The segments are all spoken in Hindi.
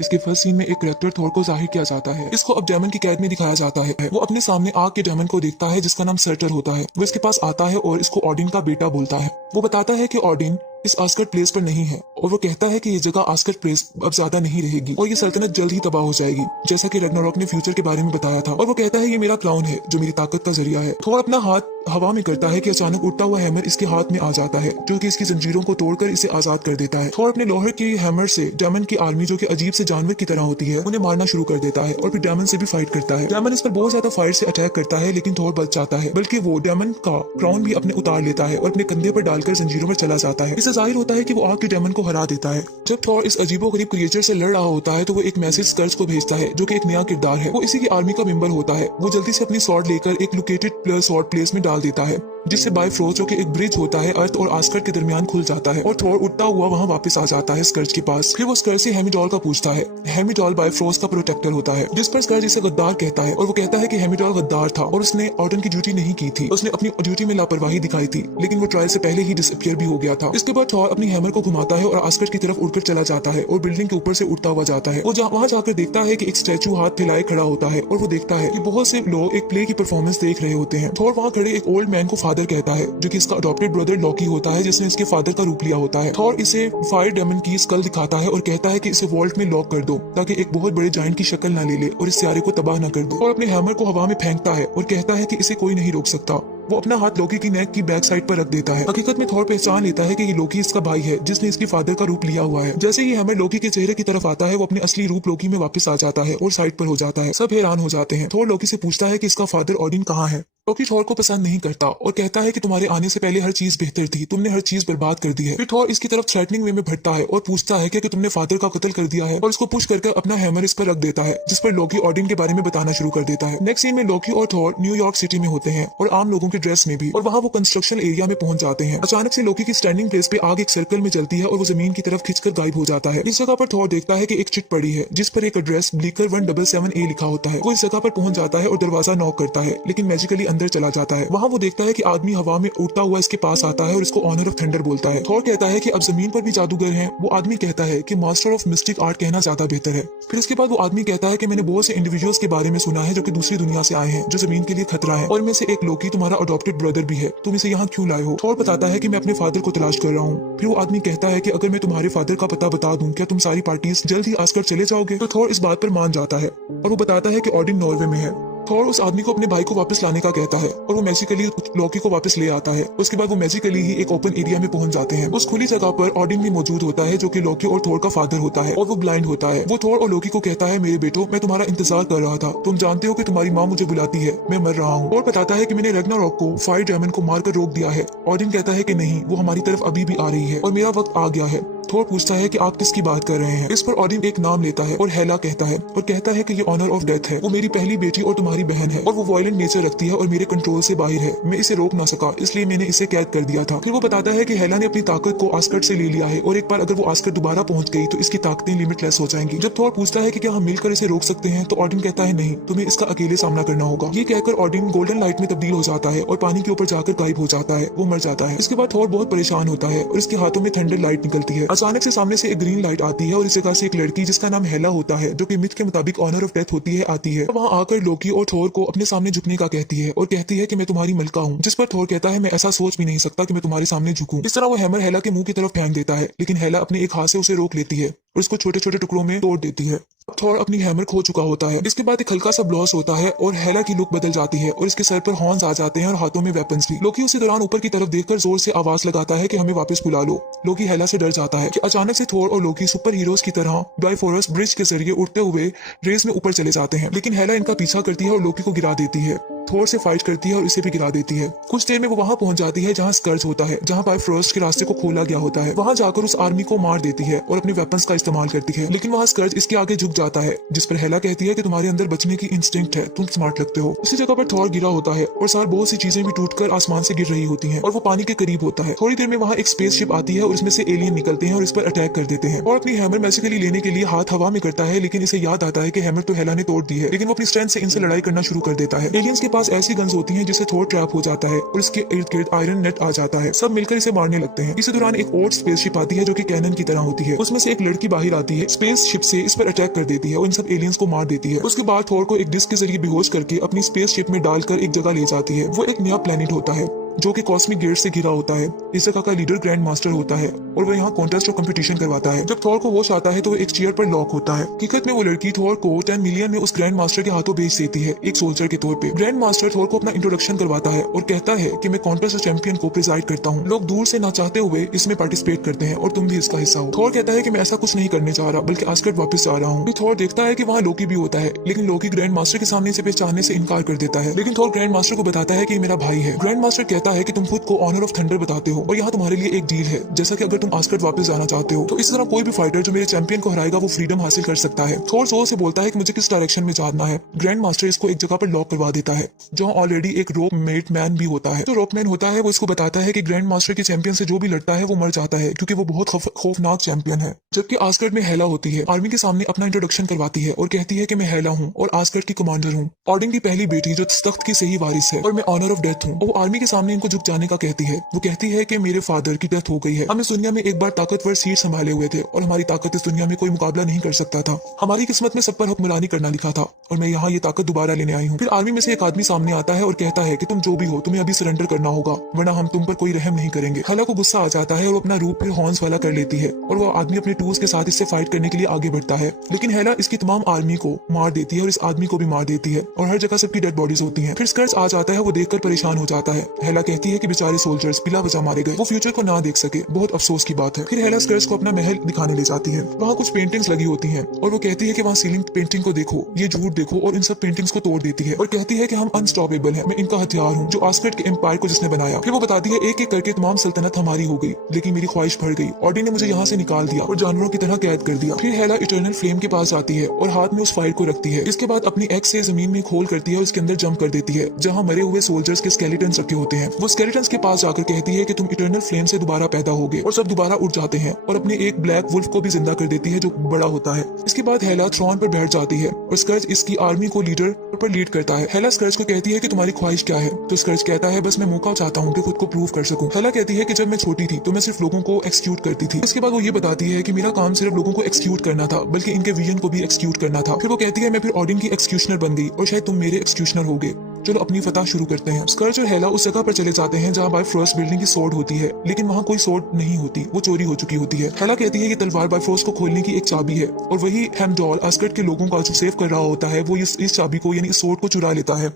इसके फर्स्ट सीन में एक करैक्टर थॉर को जाहिर किया जाता है। इसको अब डेमन की कैद में दिखाया जाता है। वो अपने सामने आग के डेमन को देखता है जिसका नाम सर्टर होता है। वो इसके पास आता है और इसको ऑडिन का बेटा बोलता है। वो बताता है कि ऑडिन इस आस्कर्ट प्लेस पर नहीं है और वो कहता है कि ये जगह आस्कर्ट प्लेस अब ज्यादा नहीं रहेगी और ये सल्तनत जल्द ही तबाह हो जाएगी, जैसा कि रग्नारॉक ने फ्यूचर के बारे में बताया था। और वो कहता है ये मेरा क्राउन है जो मेरी ताकत का जरिया है। थोर अपना हाथ हवा में करता है कि अचानक उड़ता हुआ हैमर इसके हाथ में आ जाता है जो कि इसकी जंजीरों को तोड़कर इसे आजाद कर देता है। थोर अपने लोहे के हैमर से डेमन की आर्मी जो कि अजीब से जानवर की तरह होती है उन्हें मारना शुरू कर देता है और फिर डेमन से भी फाइट करता है। डेमन इस पर बहुत ज्यादा फायर से अटैक करता है लेकिन थोर बच जाता है, बल्कि वो डेमन का क्राउन भी अपने उतार लेता है और अपने कंधे पर डालकर जंजीरों पर चला जाता है। इससे जाहिर होता है कि वो आग के डेमन को हरा देता है। जब थोर इस अजीबोगरीब क्रिएचर से लड़ रहा होता है तो वो एक मैसेज स्कर्ज को भेजता है जो कि एक नया किरदार है। वो इसी की आर्मी का मेंबर होता है। वो जल्दी से अपनी स्वॉर्ड लेकर एक लोकेटेड स्वॉर्ड प्लेस में डाल देता है जिससे बायफ्रोस्ट जो कि एक ब्रिज होता है अर्थ और आस्कर्ट के दरमियान खुल जाता है और थोर उड़ता हुआ वहां वापस आ जाता है स्कर्ज के पास। फिर वो स्कर्ज से हेमिडॉल का पूछता है। हेमिडॉल बायफ्रोस्ट का प्रोटेक्टर होता है जिस पर स्कर्ज इसे गद्दार कहता है और वो कहता है कि हेमिडॉल गद्दार था और उसने ऑर्डन की ड्यूटी नहीं की थी। उसने अपनी ड्यूटी में लापरवाही दिखाई थी लेकिन वो ट्रायल से पहले ही डिसअपियर भी हो गया था। इसके बाद थोर अपनी हैमर को घुमाता है और आस्कर्ट की तरफ उड़कर चला जाता है और बिल्डिंग के ऊपर से उड़ता हुआ जाता है। वो वहां जाकर देखता है कि एक स्टैचू हाथ फैलाए खड़ा होता है और वो देखता है कि बहुत से लोग एक प्ले की परफॉर्मेंस देख रहे होते हैं। थोर वहां खड़े एक ओल्ड मैन को फादर कहता है जो कि इसका अडॉप्टेड ब्रदर लॉकी होता है जिसने इसके फादर का रूप लिया होता है। थोर इसे फायर डेमन की स्कल दिखाता है और कहता है कि इसे वॉल्ट में लॉक कर दो ताकि एक बहुत बड़े जायंट की शक्ल ना ले ले और इस सियारे को तबाह ना कर दो। और अपने हैमर को हवा में फेंकता है और कहता है कि इसे कोई नहीं रोक सकता। वो अपना हाथ लोकी की नेक की बैक साइड पर रख देता है। हकीकत में थोर पहचान लेता है कि ये लोकी इसका भाई है जिसने इसके फादर का रूप लिया हुआ है। जैसे ही हैमर लोकी के चेहरे की तरफ आता है वो अपने असली रूप लोकी में वापस आ जाता है और साइड पर हो जाता है। सब हैरान हो जाते हैं। थोर लोकी से पूछता है कि इसका फादर ऑडिन कहाँ है। लोकी थोर को पसंद नहीं करता और कहता है कि तुम्हारे आने से पहले हर चीज बेहतर थी, तुमने हर चीज बर्बाद कर दी है। फिर थोर इसकी तरफ थ्रेटनिंग वे में बढ़ता है और पूछता है कि तुमने फादर का कत्ल कर दिया है और इसको पुश करके अपना हैमर इस पर रख देता है जिस पर लोकी ऑडिन के बारे में बताना शुरू कर देता है। नेक्स्ट सीन में लोकी और थोर न्यूयॉर्क सिटी में होते हैं और आम लोगों के ड्रेस में भी, और वहाँ वो कंस्ट्रक्शन एरिया में पहुंच जाते हैं। अचानक से लोकी की स्टैंडिंग प्लेस पे आग एक सर्कल में चलती है और वो जमीन की तरफ खिंचकर गायब हो जाता है। इस जगह पर थोर देखता है कि एक चिट पड़ी है जिस पर एक एड्रेस ब्लीकर 177A लिखा होता है। वो इस जगह पर पहुंच जाता है और दरवाजा नॉक करता है लेकिन मैजिकली अंदर चला जाता है। वहाँ वो देखता है कि आदमी हवा में उड़ता हुआ इसके पास आता है और इसको ऑनर ऑफ थंडर बोलता है। थोर कहता है कि अब जमीन पर भी जादूगर हैं। वो आदमी कहता है कि मास्टर ऑफ मिस्टिक आर्ट कहना ज्यादा बेहतर है। फिर इसके बाद वो आदमी कहता है कि मैंने बहुत से इंडिविजुअल्स के बारे में सुना है जो कि दूसरी दुनिया से आए हैं जो जमीन के लिए खतरा है और इनमें से एक लोकी तुम्हारा अडॉप्टेड ब्रदर भी है। तुम इसे यहाँ क्यों लाए हो? थोर बताता है कि मैं अपने फादर को तलाश कर रहा हूँ। फिर वो आदमी कहता है कि अगर मैं तुम्हारे फादर का पता बता दूं क्या तुम सारी पार्टीज जल्द ही आस्कर चले जाओगे? तो थोर इस बात पर मान जाता है और वो बताता है कि ऑडिन नॉर्वे में है। थोर उस आदमी को अपने भाई को वापस लाने का कहता है और वो मैजिकली लॉकी को वापस ले आता है। उसके बाद वो मैजिकली ही एक ओपन एरिया में पहुंच जाते हैं। उस खुली जगह पर ऑडिन भी मौजूद होता है जो कि लॉकी और थोर का फादर होता है और वो ब्लाइंड होता है। वो थोर और लॉकी को कहता है मेरे बेटो मैं तुम्हारा इंतजार कर रहा था, तुम जानते हो कि तुम्हारी माँ मुझे बुलाती है, मैं मर रहा हूँ। और बताता है कि मैंने रग्नारॉक को फायर ड्रैगन को मारकर रोक दिया है। ऑडिन कहता है कि नहीं, वो हमारी तरफ अभी भी आ रही है और मेरा वक्त आ गया है। थोर पूछता है कि आप किसकी बात कर रहे हैं? इस पर ऑडिन एक नाम लेता है और हेला कहता है और कहता है कि ये ऑनर ऑफ डेथ है। वो मेरी पहली बेटी और तुम्हारी बहन है और वो वायलेंट नेचर रखती है और मेरे कंट्रोल से बाहर है। मैं इसे रोक ना सका इसलिए मैंने इसे कैद कर दिया था। फिर वो बताता है कि हेला ने अपनी ताकत को आस्कर्ट से ले लिया है और एक बार अगर वो आस्कर्ट दोबारा पहुंच गई तो इसकी ताकतें लिमिटलेस हो जाएंगी। जब थोर पूछता है कि क्या हम मिलकर इसे रोक सकते हैं तो ऑडिन कहता है नहीं, तुम्हें इसका अकेले सामना करना होगा। ये कहकर ऑडिन गोल्डन लाइट में तब्दील हो जाता है और पानी के ऊपर जाकर गायब हो जाता है। वो मर जाता है। इसके बाद थोर बहुत परेशान होता है और इसके हाथों में थंडर लाइट निकलती है। अचानक से सामने से ग्रीन लाइट आती है और इस जगह से एक लड़की जिसका नाम हेला होता है जो कि मिथ के मुताबिक ऑनर ऑफ डेथ होती है आती है। वहां आकर लोकी और थोर को अपने सामने झुकने का कहती है और कहती है कि मैं तुम्हारी मलका हूँ। जिस पर थोर कहता है मैं ऐसा सोच भी नहीं सकता कि मैं तुम्हारे सामने झुकूं। इस तरह वो हैमर हेला के मुंह की तरफ फेंक देता है लेकिन हेला अपने एक हाथ से उसे रोक लेती है और उसको छोटे छोटे टुकड़ों में तोड़ देती है। थोर अपनी हैमर खो चुका होता है। इसके बाद एक हल्का सा ब्लॉस होता है और हेला की लुक बदल जाती है और इसके सर पर हॉर्न्स आ जाते हैं और हाथों में वेपन्स भी। लोकी उसी दौरान ऊपर की तरफ देखकर जोर से आवाज लगाता है कि हमें वापस बुला लो। लोकी हेला से डर जाता है कि अचानक से थोर और लोकी सुपर हीरोज की तरह बायफोरस ब्रिज के जरिए उड़ते हुए रेस में ऊपर चले जाते हैं लेकिन हेला इनका पीछा करती है और लोकी को गिरा देती है। थोर से फाइट करती है और इसे भी गिरा देती है। कुछ देर में वो वहां पहुंच जाती है जहां स्कर्ज होता है, जहां बायफोरस के रास्ते को खोला गया होता है। वहां जाकर उस आर्मी को मार देती है और अपने वेपन्स का इस्तेमाल करती है लेकिन वहां स्कर्ज इसके आगे झुक जाता है जिस पर हेला कहती है कि तुम्हारे अंदर बचने की इंस्टिंक्ट है, तुम स्मार्ट लगते हो। उसी जगह पर थोर गिरा होता है और सार बहुत सी चीजें भी टूटकर आसमान से गिर रही होती हैं और वो पानी के करीब होता है। थोड़ी देर में वहां एक स्पेसशिप आती है और इसमें से एलियन निकलते हैं और इस पर अटैक कर देते हैं और अपनी हैमर मैजिकली लेने के लिए हाथ हवा में करता है लेकिन इसे याद आता है कि हैमर तो हेला ने तोड़ दी है लेकिन वो अपनी स्ट्रेंथ से इनसे लड़ाई करना शुरू कर देता है। एलियंस के पास ऐसी गन्स होती हैं जिससे थोर ट्रैप हो जाता है और इसके इर्द गिर्द आयरन नेट आ जाता है। सब मिलकर इसे मारने लगते हैं। इसी दौरान एक और स्पेसशिप आती है जो कि कैनन की तरह होती है। उसमें से एक लड़की बाहर आती है, स्पेसशिप से इस पर अटैक कर देती है और इन सब एलियंस को मार देती है। उसके बाद थोर को एक डिस्क के जरिए बेहोश करके अपनी स्पेसशिप में डालकर एक जगह ले जाती है। वो एक नया प्लेनेट होता है जो कि कॉस्मिक गेट से घिरा होता है। इस जगह का लीडर ग्रैंड मास्टर होता है और वो यहाँ कॉन्टेस्ट और कंपटीशन करवाता है। जब थोर को होश आता है तो वो एक चेयर पर लॉक होता है। हकीकत में वो लड़की थोर को 10 मिलियन में उस ग्रैंड मास्टर के हाथों बेच देती है एक सोल्जर के तौर पे। ग्रैंड मास्टर थोर को अपना इंट्रोडक्शन करवाता है और कहता है कि मैं कॉन्टेस्ट चैंपियन को प्रिजाइड करता हूँ। लोग दूर से ना चाहते हुए इसमें पार्टिसिपेट करते हैं और तुम भी इसका हिस्सा हो। थोर कहता है कि मैं ऐसा कुछ नहीं करने जा रहा बल्कि आस्गर्ड वापस जा रहा हूँ। थोर देखता है कि वहाँ लोकी भी होता है, लेकिन लोकी ग्रैंड मास्टर के सामने इसे पहचानने से इनकार कर देता है। लेकिन थोर ग्रैंड मास्टर को बताता है कि मेरा भाई है। ग्रैंड मास्टर कहता है कि तुम खुद को ऑनर ऑफ थंडर बताते हो और यहाँ तुम्हारे लिए एक डील है, जैसा कि अगर तुम आस्गर्ड वापस जाना चाहते हो तो इस तरह कोई भी फाइटर जो मेरे चैंपियन को हराएगा वो फ्रीडम हासिल कर सकता है। थोर जोर से बोलता है कि मुझे किस डायरेक्शन में जाना है। ग्रैंड मास्टर इसको एक जगह पर लॉक करवा देता है जहाँ ऑलरेडी एक रोप मेट मैन भी होता है। तो रोप मैन होता है वो इसको बताता है कि ग्रैंड मास्टर के चैंपियन से जो भी लड़ता है वो मर जाता है क्योंकि वो बहुत खौफनाक चैंपियन है। जबकि आस्गर्ड में हेला होती है, आर्मी के सामने अपना इंट्रोडक्शन करवाती है और कहती है कि मैं हेला हूँ और आस्गर्ड की कमांडर हूँ, ऑडिन की पहली बेटी जो तख्त की सही वारिस है और मैं ऑनर ऑफ डेथ हूँ। वो आर्मी के सामने इनको झुक जाने का कहती है। वो कहती है कि मेरे फादर की डेथ हो गई है। हम इस दुनिया में एक बार ताकतवर सीट संभाले हुए थे और हमारी ताकत इस दुनिया में कोई मुकाबला नहीं कर सकता था। हमारी किस्मत में सब पर हुक्मरानी करना लिखा था और मैं यहाँ ये ताकत दोबारा लेने आई हूँ। फिर आर्मी में से एक आदमी सामने आता है और कहता है कि तुम जो भी हो तुम्हें अभी सरेंडर करना होगा वरना हम तुम पर कोई रहम नहीं करेंगे। हेला को गुस्सा आ जाता है और अपना रूप फिर हॉर्न्स वाला कर लेती है और वो आदमी अपने टूल्स के साथ इससे फाइट करने के लिए आगे बढ़ता है। लेकिन हेला इसकी तमाम आर्मी को मार देती है और इस आदमी को भी मार देती है और हर जगह सबकी डेड बॉडीज होती हैं। फिर स्कर्ज आ जाता है, वो देखकर परेशान हो जाता है। हेला कहती है कि बेचारे सोल्जर्स बिला वजह मारे गए, वो फ्यूचर को ना देख सके, बहुत अफसोस की बात है। फिर हेला स्कर्ज को अपना महल दिखाने ले जाती है। वहाँ कुछ पेंटिंग्स लगी होती हैं और वो कहती है कि वहाँ सीलिंग पेंटिंग को देखो, ये झूठ देखो, और इन सब पेंटिंग्स को तोड़ देती है और कहती है कि हम अनस्टॉपेबल हैं, मैं इनका हथियार हूँ जो आस्गर्ड के एम्पायर को जिसने बनाया। फिर वो बताती है एक एक करके तमाम सल्तनत हमारी हो गई, लेकिन मेरी ख्वाहिश बढ़ गई। ऑडिन ने मुझे यहाँ से निकाल दिया और जानवरों की तरह कैद कर दिया। फिर हेला इटर्नल फ्लेम के पास जाती है और हाथ में उस फाइल को रखती है। इसके बाद अपनी एक्स से जमीन में खोल करती है और इसके अंदर जंप कर देती है जहाँ मरे हुए सोल्जर्स के स्केलेटन्स रखे होते हैं। वो स्केलेटन्स के पास जाकर कहती है कि तुम इटर्नल फ्लेम से दोबारा पैदा होगे और सब दोबारा उठ जाते हैं और अपने एक ब्लैक वुल्फ को भी जिंदा कर देती है जो बड़ा होता है। इसके बाद हेला थ्रोन पर बैठ जाती है और स्कर्ज इसकी आर्मी को लीडर पर लीड करता है। हेला स्कर्ज को कहती है कि तुम्हारी ख्वाहिश क्या है? तो स्कर्ज कहता है बस मैं मौका चाहता हूँ कि खुद को प्रूव कर सकूं। हेला कहती है कि जब मैं छोटी थी तो मैं सिर्फ लोगों को एक्सक्यूट करती थी। इसके बाद वो ये बताती है कि मेरा काम सिर्फ लोगों को एक्सक्यूट करना था बल्कि इनके विजन को भी एक्सक्यूट करना था। फिर वो कहती है मैं फिर ऑडिन की एक्सक्यूशनर बन गई और शायद तुम मेरे एक्सक्यूशनर होगे। चलो अपनी फतह शुरू करते हैं। स्कर्ज और हेला उस जगह पर चले जाते हैं जहाँ बायफ्रोस्ट बिल्डिंग की सोर्ड होती है, लेकिन वहाँ कोई सोर्ड नहीं होती, वो चोरी हो चुकी होती है। हेला कहती है कि तलवार बायफ्रोस्ट को खोलने की एक चाबी है और वही हेमडॉल आस्गर्ड के लोगों का जो सेव कर रहा होता है वो इस चाबी को यानी इस सोर्ड को चुरा लेता है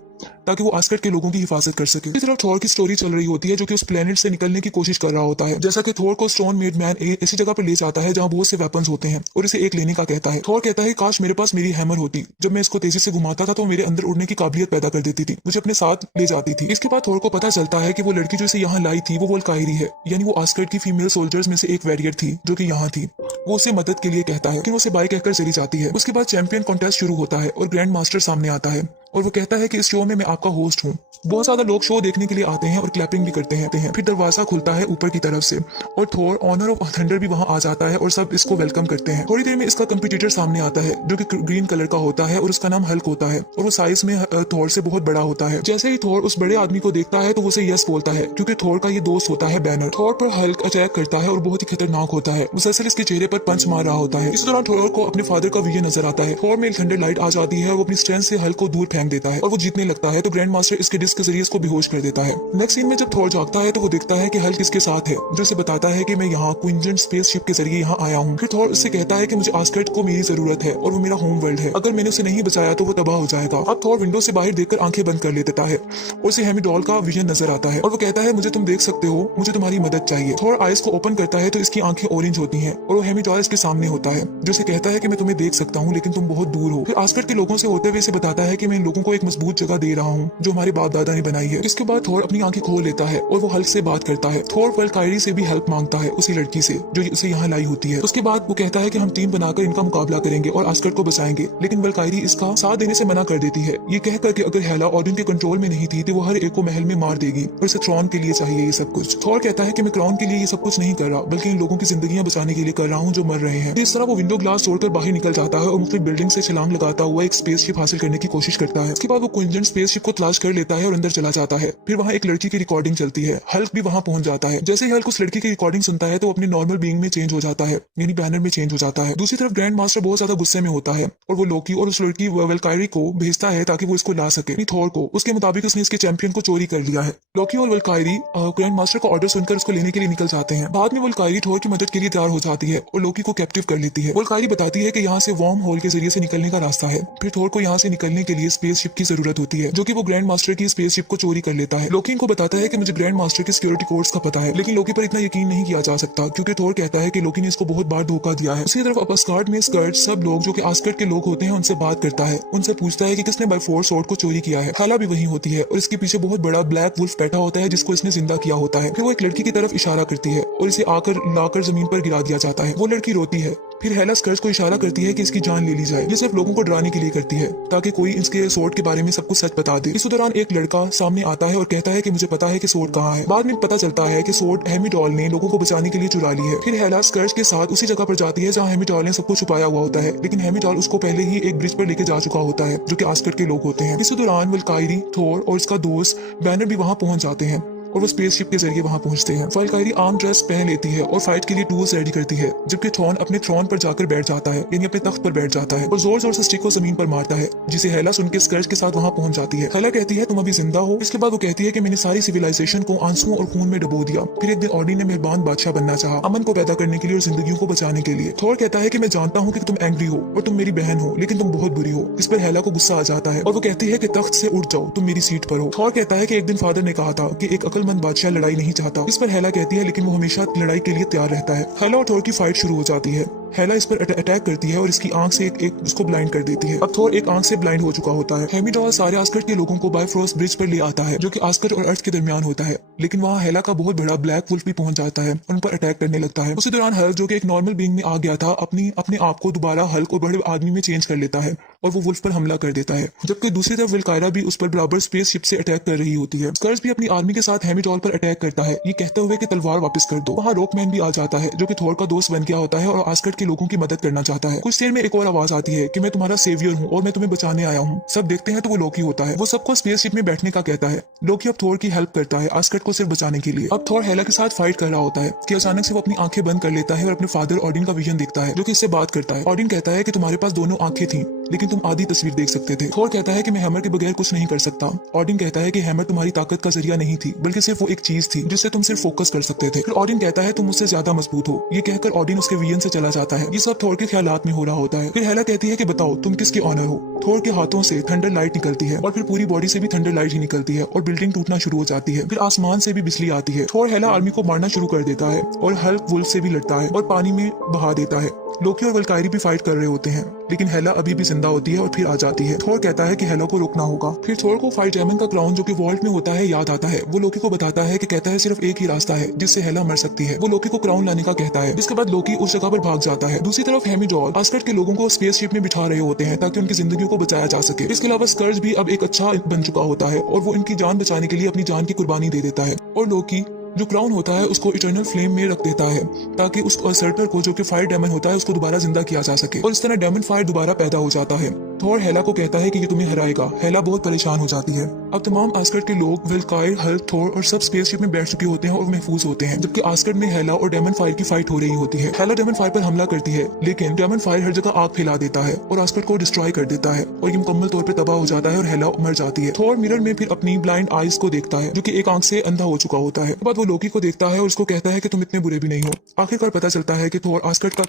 ताकि वो आस्गर्ड के लोगों की हिफाजत कर सके। इस तरफ थोर की स्टोरी चल रही होती है जो कि उस प्लेनेट से निकलने की कोशिश कर रहा होता है। जैसा कि थोर को स्टोन मेड मैन ऐसी जगह पर ले जाता है जहाँ बहुत से वेपन्स होते हैं और इसे एक लेने का कहता है। थोर कहता है काश मेरे पास मेरी हैमर होती, जब मैं इसको तेजी से घुमाता था तो मेरे अंदर उड़ने की काबिलियत पैदा कर देती थी, मुझे अपने साथ ले जाती थी। इसके बाद थोर को पता चलता है कि वो लड़की जो इसे यहाँ लाई थी वो वोल्कायरी है, यानी वो आस्गर्ड की फीमेल सोल्जर्स में से एक वैरियर थी जो कि यहाँ थी। वो उसे मदद के लिए कहता है लेकिन उसे बाय कहकर चली जाती है। उसके बाद चैंपियन कॉन्टेस्ट शुरू होता है और ग्रैंड मास्टर सामने आता है और वो कहता है कि इस शो में मैं आपका होस्ट हूँ। बहुत ज्यादा लोग शो देखने के लिए आते हैं और क्लैपिंग भी करते हैं। फिर दरवाजा खुलता है ऊपर की तरफ से और थोर ऑनर ऑफ थंडर भी वहां आ जाता है और सब इसको वेलकम करते हैं। थोड़ी देर में इसका कंपटीटर सामने आता है जो कि ग्रीन कलर का होता है और उसका नाम हल्क होता है और वो साइज में थोर से बहुत बड़ा होता है। जैसे ही थोर उस बड़े आदमी को देखता है तो उसे यस बोलता है क्योंकि थोर का ये दोस्त होता है बैनर। थोर पर हल्क अटैक करता है और बहुत ही खतरनाक होता है, मुसलसल इसके चेहरे पर पंच मार रहा होता है। इस दौरान थोर को अपने फादर का विजन नजर आता है। थोर में थंडर लाइट आ जाती है और वो अपनी स्ट्रेंथ से हल्क को दूर फेंक देता है और वो जीतने लगता है तो ग्रैंड मास्टर इसके डिस्क के जरिए इसको बेहोश कर देता है। नेक्स्ट सीन में जब थोर जागता है तो वो देखता है कि हल्क इसके साथ है जो इसे बताता है कि मैं यहाँ क्विंजन स्पेसशिप के जरिए यहाँ आया हूँ। फिर थोर उससे कहता है कि मुझे आस्गर्ड को मेरी जरूरत है और वो मेरा होम वर्ल्ड है, अगर मैंने उसे नहीं बचाया तो वो तबाह हो जाएगा। अब थोर विंडो से बाहर देखकर आंखें बंद कर लेता है और उसे हेमिडॉल का विजन नजर आता है और वो कहता है मुझे तुम देख सकते हो, मुझे तुम्हारी मदद चाहिए। थोर आइज को ओपन करता है तो इसकी आंखें ऑरेंज होती हैं और वो हेमिडॉल इसके सामने होता है जो उसे कहता है कि मैं तुम्हें देख सकता हूँ लेकिन तुम बहुत दूर हो। फिर आस्गर्ड के लोगों से होते हुए इसे बताता है कि मैं इन लोगों को एक मजबूत जगह दे रहा हूँ जो हमारे बाप दादा ने बनाई है। इसके बाद थोर अपनी आंखें खोल लेता है और वो हल्क से बात करता है। थोर वल्कायरी से भी हेल्प मांगता है उसी लड़की से जो उसे यहाँ लाई होती है। उसके बाद वो कहता है कि हम टीम बनाकर इनका मुकाबला करेंगे और आस्गर्ड को बचाएंगे, लेकिन वल्कायरी इसका साथ देने से मना कर देती है। ये कहकर कि अगर हेला ऑडिन के कंट्रोल में नहीं थी तो वो हर एक को महल में मार देगी और इसे थ्रोन के लिए चाहिए ये सब कुछ। थोर कहता है कि मैं क्राउन के लिए ये सब कुछ नहीं कर रहा बल्कि इन लोगों की जिंदगियां बचाने के लिए कर रहा हूँ जो मर रहे हैं। इस तरह वो विंडो ग्लास तोड़कर बाहर निकल जाता है और मुख्तलिफ बिल्डिंग से छलांग लगाता हुआ एक स्पेसशिप हासिल करने की कोशिश करता है। इसके बाद वो क्विंजन स्पेसशिप को तलाश कर लेता है और अंदर चला जाता है। फिर वहाँ एक लड़की की रिकॉर्डिंग चलती है। हल्क भी वहाँ पहुंच जाता है। जैसे ही हल्क उस लड़की की रिकॉर्डिंग सुनता है तो अपने नॉर्मल बीइंग में चेंज हो जाता है, यानी बैनर में चेंज हो जाता है। दूसरी तरफ ग्रैंड मास्टर बहुत ज्यादा गुस्से में होता है और वो लोकी और उस लड़की वेलकायरी को भेजता है ताकि वो इसको ला सके थॉर को। उसके मुताबिक उसने इसके चैंपियन को चोरी कर लिया है। लोकी और वेलकायरी ग्रैंड मास्टर का ऑर्डर सुनकर उसको लेने के लिए निकल जाते हैं। बाद में वेलकायरी थॉर की मदद के लिए तैयार हो जाती है और लोकी को कैप्टिव कर लेती है। वेलकायरी बताती है कि यहाँ से वार्म होल के जरिए से निकलने का रास्ता है। फिर थॉर को यहाँ से निकलने के लिए स्पेसशिप की जरूरत होती है, जो कि वो ग्रैंड मास्टर की स्पेसशिप को चोरी कर लेता है। लोकी को बताता है कि मुझे ग्रैंड मास्टर के सिक्योरिटी कोड्स का पता है, लेकिन लोकी पर इतना यकीन नहीं किया जा सकता क्योंकि थॉर कहता है कि लोकी ने इसको बहुत बार धोखा दिया है। उसी तरफ अस्गार्ड में स्कर्ट सब लोग जो कि आस्कर्ट के लोग होते हैं उनसे बात करता है। उनसे पूछता है कि किसने बाय फोर्स स्वॉर्ड को चोरी किया है। खाला भी वही होती है और इसके पीछे बहुत बड़ा ब्लैक वुल्फ बैठा होता है जिसको इसने जिंदा किया होता है। फिर वो एक लड़की की तरफ इशारा करती है और इसे लाकर जमीन पर गिरा दिया जाता है। वो लड़की रोती है। फिर हेला स्कर्स को इशारा करती है कि इसकी जान ले ली जाए। ये सिर्फ लोगों को डराने के लिए करती है ताकि कोई इसके सोर्ड के बारे में सब कुछ सच बता दे। इस दौरान एक लड़का सामने आता है और कहता है कि मुझे पता है कि सोर्ड कहाँ है। बाद में पता चलता है कि सोर्ड हेमिडॉल ने लोगों को बचाने के लिए चुरा ली है। फिर हेला स्कर्स के साथ उसी जगह पर जाती है जहाँ हेमिडॉल ने सबको छुपाया हुआ होता है, लेकिन हेमिडॉल उसको पहले ही एक ब्रिज पर लेके जा चुका होता है जो कि आस्कर्ट के लोग होते हैं। इस दौरान वेलकायरी, थॉर और इसका दोस्त बैनर भी वहाँ पहुंच जाते हैं और वो स्पेसशिप के जरिए वहां पहुंचते हैं। वेलकायरी आर्म ड्रेस पहन लेती है और फाइट के लिए टूल्स रेडी करती है, जबकि थॉर्न अपने थ्रोन पर जाकर बैठ जाता है, यानी अपने तख्त पर बैठ जाता है और जोर जोर से स्टिक को जमीन पर मारता है, जिसे हेला सुन के स्कर्स के साथ वहां पहुंच जाती है। हेला कहती है तुम अभी जिंदा हो। इसके बाद वो कहती है कि मैंने सारी सिविलाइजेशन को आंसुओं और खून में डुबो दिया। फिर एक दिन ऑडी ने मेहरबान बादशाह बनना चाहा, अमन को पैदा करने के लिए और जिंदगियों को बचाने के लिए। थॉर कहता है कि मैं जानता हूँ कि तुम एंग्री हो और तुम मेरी बहन हो, लेकिन तुम बहुत बुरी हो। इस पर हेला को गुस्सा आ जाता है और वो कहती है कि तख्त से उठ जाओ, तुम मेरी सीट पर हो। थॉर कहता है कि एक दिन फादर ने कहा था कि एक अक्लमंद बादशाह लड़ाई नहीं चाहता। इस पर हेला कहती है लेकिन वो हमेशा लड़ाई के लिए तैयार रहता है। हेला और थॉर की फाइट शुरू हो जाती है। हेला इस पर अटैक करती है और इसकी आंख से एक उसको ब्लाइंड कर देती है। अब थॉर एक आंख से ब्लाइंड हो चुका होता है। हेमिडॉल सारे आस्कर्ट के लोगों को बायफ्रोस्ट ब्रिज पर ले आता है जो कि आस्कर्ट और अर्थ के दरमियान होता है, लेकिन वहाँ हेला का बहुत बड़ा ब्लैक वुल्फ भी पहुंच जाता है और उन पर अटैक करने लगता है। उसी दौरान हल्क जो कि एक नॉर्मल बीइंग में आ गया था अपने आप को दोबारा हल्क और बड़े आदमी में चेंज कर लेता है और वो वुल्फ पर हमला कर देता है, जबकि दूसरी तरफ वेलकायरा भी उस पर बराबर स्पेसशिप से अटैक कर रही होती है। स्कर्स भी अपनी आर्मी के साथ हेमिडॉल पर अटैक करता है, ये कहते हुए कि तलवार वापस कर दो। वहाँ रॉकमैन भी आ जाता है जो कि थॉर का दोस्त बन गया होता है और आस्कर्ट के लोगों की मदद करना चाहता है। कुछ देर में एक और आवाज आती है कि मैं तुम्हारा सेवियर हूँ और मैं तुम्हें बचाने आया हूँ। सब देखते हैं तो वो लोकी होता है। वो सबको स्पेसशिप में बैठने का कहता है। लोकी अब थॉर की हेल्प करता है आस्कर्ट को सिर्फ बचाने के लिए। अब थॉर हेला के साथ फाइट कर रहा होता है कि अचानक से वो अपनी आंखें बंद कर लेता है और अपने फादर ऑडिन का विजन देखता है जो कि इससे बात करता है। ऑडिन कहता है कि तुम्हारे पास दोनों आंखें थी लेकिन तुम आधी तस्वीर देख सकते थे। थॉर कहता है कि मैं हैमर के बगैर कुछ नहीं कर सकता। ऑडिन कहता है कि हैमर तुम्हारी ताकत का जरिया नहीं थी बल्कि सिर्फ वो एक चीज थी जिससे तुम सिर्फ फोकस कर सकते थे। फिर ऑडिन कहता है तुम मुझसे ज्यादा मजबूत हो। ये कहकर ऑडिन उसके विजन से चला जाता है। ये सब थॉर के ख्यालात में हो रहा होता है। फिर हेला कहती है कि बताओ तुम किसके ऑनर हो। थॉर के हाथों से थंडर लाइट निकलती है और फिर पूरी बॉडी से भी थंडर लाइट ही निकलती है और बिल्डिंग टूटना शुरू हो जाती है। फिर आसमान से भी बिजली आती है। थॉर हेला आर्मी को मारना शुरू कर देता है और हल्क वुल्फ से भी लड़ता है और पानी में बहा देता है। लोकी और वेलकायरी भी फाइट कर रहे होते हैं लेकिन हेला अभी भी जिंदा होती है और फिर आ जाती है। थॉर कहता है कि हेला को रोकना होगा। फिर थॉर को फाइट डायमंड का क्राउन जो कि वॉल्ट में होता है याद आता है। वो लोकी को बताता है कि कहता है सिर्फ एक ही रास्ता है जिससे हेला मर सकती है। वो लोकी को क्राउन लाने का कहता है। इसके बाद लोकी उस जगह पर भाग जाता है। दूसरी तरफ हेमिडॉल आस्कर्ट के लोगों को स्पेसशिप में बिठा रहे होते हैं ताकि उनकी जिंदगियों को बचाया जा सके। इसके अलावा स्कर्स भी अब एक अच्छा बन चुका होता है और वो इनकी जान बचाने के लिए अपनी जान की कुर्बानी दे देता है। और लोकी जो क्राउन होता है उसको इटर्नल फ्लेम में रख देता है ताकि उस असर्टर को जो कि फायर डेमन होता है उसको दोबारा जिंदा किया जा सके और इस तरह डेमन फायर दोबारा पैदा हो जाता है। थॉर हेला को कहता है कि ये तुम्हें हराएगा। हेला बहुत परेशान हो जाती है। अब तमाम आस्कर्ट के लोग वेलकायर, हल्क, थॉर और सब स्पेसशिप में बैठ चुके होते हैं और महफूज होते हैं, जबकि आस्कर्ट में हेला और डेमन फायर की फाइट हो रही होती है। हेला डेमन फायर पर हमला करती है लेकिन डेमन फायर हर जगह आग फैला देता है और आस्कर्ट को डिस्ट्रॉय कर देता है और ये मुकम्मल तौर पर तबाह हो जाता है और हेला मर जाती है। थॉर मिरर में फिर अपनी ब्लाइंड आईज को देखता है जो कि एक आंख से अंधा हो चुका होता है। बाद वो लोकी को देखता है और उसको कहता है कि तुम इतने बुरे भी नहीं हो। आखिरकार पता चलता है कि थॉर आस्कर्ट का